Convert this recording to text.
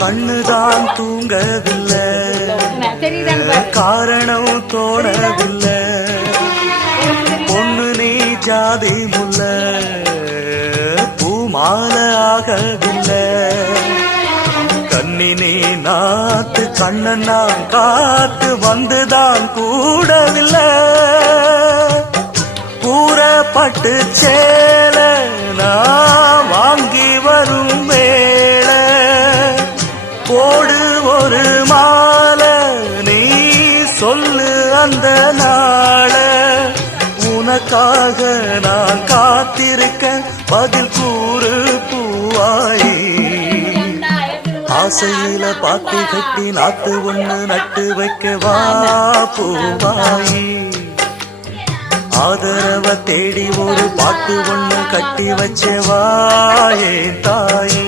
கண்ணுதான் தூங்கவில்லை, காரணம் தோணவில்லை. பொண்ணு நீ ஜாதி முல்ல, பூமால ஆகவில்லை. கண்ணி நீ நாத்து, கண்ணன் நான் காத்து வந்துதான் கூடவில்லை. கூறப்பட்டு சேல நான் வாங்கி வரும் வேள, போடு ஒரு மாலை நீ சொல்லு அந்த நாள. உனக்காக நான் காத்திருக்க பதில் கூறு பூவாயி. ஆசையில பாத்தி கட்டி நாத்து ஒண்ணு நட்டு வைக்கவா பூவாயி. ஆதரவ தேடி ஒரு பாட்டு ஒண்ணு கட்டி வச்சவா ஏன் தாயே.